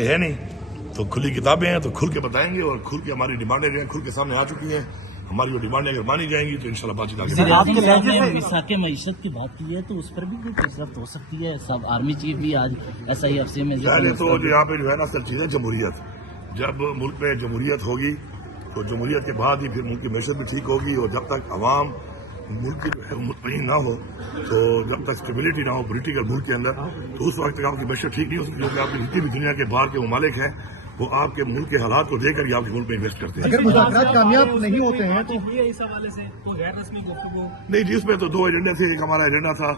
ہے نہیں تو کھلی کتابیں ہیں تو کھل کے بتائیں گے اور کھل کے ہماری ڈیمانڈیں جو ہیں کھل کے سامنے آ چکی ہیں. ہماری جو ڈیمانڈیں اگر مانی جائیں گی تو انشاءاللہ بات چیت آگے. ویسا کے معیشت کی بات کی ہے تو اس پر بھی کوئی پیشرفت ہو سکتی ہے. سب آرمی چیف بھی آج ایسا ہی عرصے میں پہلے تو جو یہاہ پہ جو ہے نا اصل چیز ہے جمہوریت. جب ملک میں جمہوریت ہوگی تو جمہوریت کے بعد ہی پھر ملک کی معیشت بھی ٹھیک ہوگی. اور جب تک عوام ملک کی جو ہے مطمئن نہ ہو تو جب تک اسٹیبلٹی نہ ہو پولیٹیکل ملک کے اندر تو اس وقت تک آپ کی معیشت ٹھیک نہیں ہو سکتی. کیونکہ آپ کی جتنی بھی دنیا کے باہر کے ممالک ہیں وہ آپ کے ملک کے حالات کو دیکھ کر ہی آپ کے ملک میں انویسٹ کرتے ہیں. اگر مذاکرات کامیاب نہیں ہوتے ہیں تو اس حوالے سے کوئی غیر رسمی گفتگو نہیں جی. اس میں تو دو ایجنڈے تھے. ایک ہمارا ایجنڈا تھا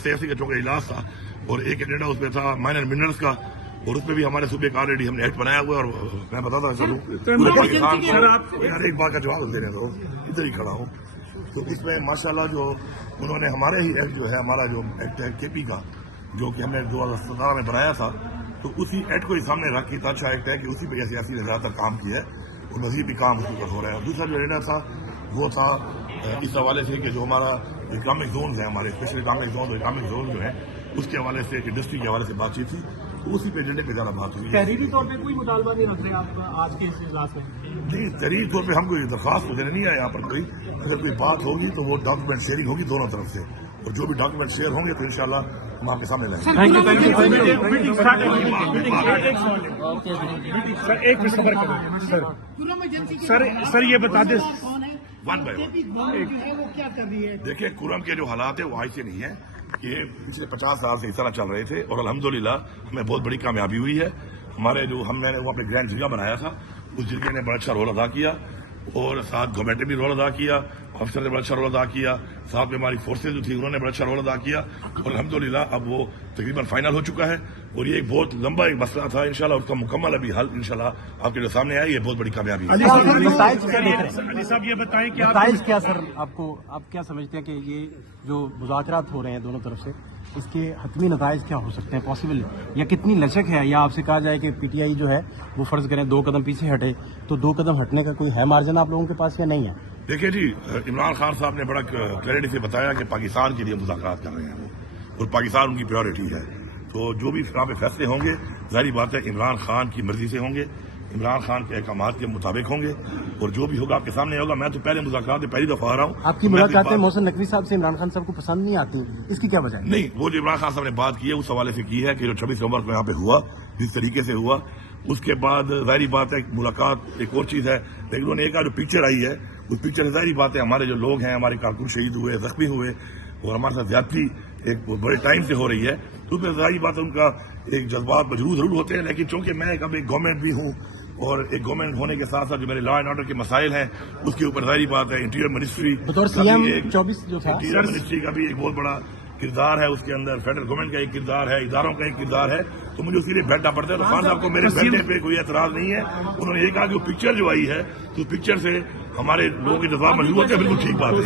SAFC کا چونکہ اجلاس تھا اور ایک ایجنڈا اس میں تھا مائنر منرلس کا. اور اس میں بھی ہمارے صوبے کا آلریڈی ہم نے ایکٹ بنایا ہوا ہے. اور میں بتاتا چلوں پورے پاکستان کو ہر ایک بات کا جواب دینے دو. ادھر ہی کھڑا ہوں. تو اس میں ماشاءاللہ جو انہوں نے ہمارے ہی ایکٹ جو ہے ہمارا جو ایکٹ ہے KP کا جو کہ ہم نے 2017 میں بنایا تھا تو اسی ایکٹ کو ہی سامنے رکھ کے اچھا ایکٹ ہے کہ اسی پہ SAFC نے زیادہ تر کام کیا ہے اور مزید بھی کام اس کے اوپر ہو رہا ہے. اور دوسرا جو ایجنڈا تھا وہ تھا اس حوالے سے کہ جو ہمارا اکنامک زونز ہیں ہمارے اسپیشل اکنامک زون جو ہے اس کے حوالے سے انڈسٹری کے حوالے سے بات چیت تھی تو اسی پہ ایجنڈے پہ زیادہ بات ہوئی. تحریری طور پہ کوئی مطالبہ نہیں رکھ رہے آپ آج کے اس اجلاس میں؟ جی تحریری طور پہ ہم کوئی درخواست تو دینے نہیں آئے یہاں پر کوئی. اگر کوئی بات ہوگی تو وہ ڈاکومنٹ شیئرنگ ہوگی دونوں طرف سے اور جو بھی ڈاکومنٹ شیئر ہوں گے تو انشاءاللہ ہم آپ کے سامنے لائیں سر سر یہ بتا دیں ون بائی ون. دیکھیں کرم کے جو حالات ہیں وہ ایسے نہیں ہیں کہ پچھلے 50 سال سے اس طرح چل رہے تھے اور الحمدللہ ہمیں بہت بڑی کامیابی ہوئی ہے. ہمارے جو ہم نے وہ اپنے گرینڈ جرگہ بنایا تھا اس جرگے نے بڑا اچھا رول ادا کیا اور ساتھ گورنمنٹ نے بھی رول ادا کیا. افسر نے بڑا اچھا رول ادا کیا. ساتھ میں ہماری فورسز جو تھی انہوں نے بڑا اچھا رول ادا کیا اور الحمدللہ اب وہ تقریباً فائنل ہو چکا ہے. اور یہ ایک بہت لمبا ایک مسئلہ تھا. انشاءاللہ اس کا مکمل ابھی حل انشاءاللہ آپ کے جو سامنے آیا یہ بہت بڑی کامیابی ہے. علی صاحب یہ بتائیں کہ نتائج کیا سر آپ کیا سمجھتے ہیں کہ یہ جو مذاکرات ہو رہے ہیں دونوں طرف سے اس کے حتمی نتائج کیا ہو سکتے ہیں پاسبل یا کتنی لچک ہے یا آپ سے کہا جائے کہ PTI جو ہے وہ فرض کریں 2 قدم پیچھے ہٹے تو 2 قدم ہٹنے کا کوئی ہے مارجن آپ لوگوں کے پاس یا نہیں ہے؟ دیکھیں جی عمران خان صاحب نے بڑا کلیئرٹی سے بتایا کہ پاکستان کے لیے مذاکرات کر رہے ہیں وہ اور پاکستان ان کی پریورٹی ہے. تو جو بھی یہاں پہ فیصلے ہوں گے ظاہری بات ہے عمران خان کی مرضی سے ہوں گے, عمران خان کے احکامات کے مطابق ہوں گے اور جو بھی ہوگا آپ کے سامنے ہوگا. میں تو پہلے مذاکرات میں پہلی دفعہ آ رہا ہوں. آپ کی ملاقاتیں محسن نقوی صاحب سے عمران خان صاحب کو پسند نہیں آتی اس کی کیا وجہ ہے؟ نہیں وہ جو عمران خان صاحب نے بات کی ہے اس حوالے سے کی ہے کہ جو 26 نومبر کو یہاں پہ ہوا جس طریقے سے ہوا اس کے بعد ظاہری بات ہے ملاقات ایک اور چیز ہے. لیکن انہوں نے ایک جو پکچر آئی ہے اس پکچر سے ظاہری بات ہے ہمارے جو لوگ ہیں ہمارے کارکن شہید ہوئے زخمی ہوئے اور ہمارے ساتھ زیادتی ایک بڑے ٹائم سے ہو رہی ہے تو اس میں ظاہری بات ہے ان کا ایک جذبات مجروح ضرور ہوتے ہیں. لیکن چونکہ میں اب ایک گورنمنٹ بھی ہوں اور ایک گورنمنٹ ہونے کے ساتھ ساتھ جو میرے لا اینڈ آرڈر کے مسائل ہیں اس کے اوپر ظاہری بات ہے انٹیریئر منسٹری کا بھی ایک بہت بڑا کردار ہے اس کے اندر. فیڈرل گورنمنٹ کا ایک کردار ہے, اداروں کا ایک کردار ہے تو مجھے اس کے لیے بیٹھنا پڑتا ہے. تو خان صاحب کو میرے بیٹھنے پہ کوئی اعتراض نہیں ہے. انہوں نے یہ کہا کہ وہ پکچر جو آئی ہے تو اس پکچر سے ہمارے لوگوں کے جذبات مجروح ہوتے ہیں. بالکل ٹھیک بات ہے.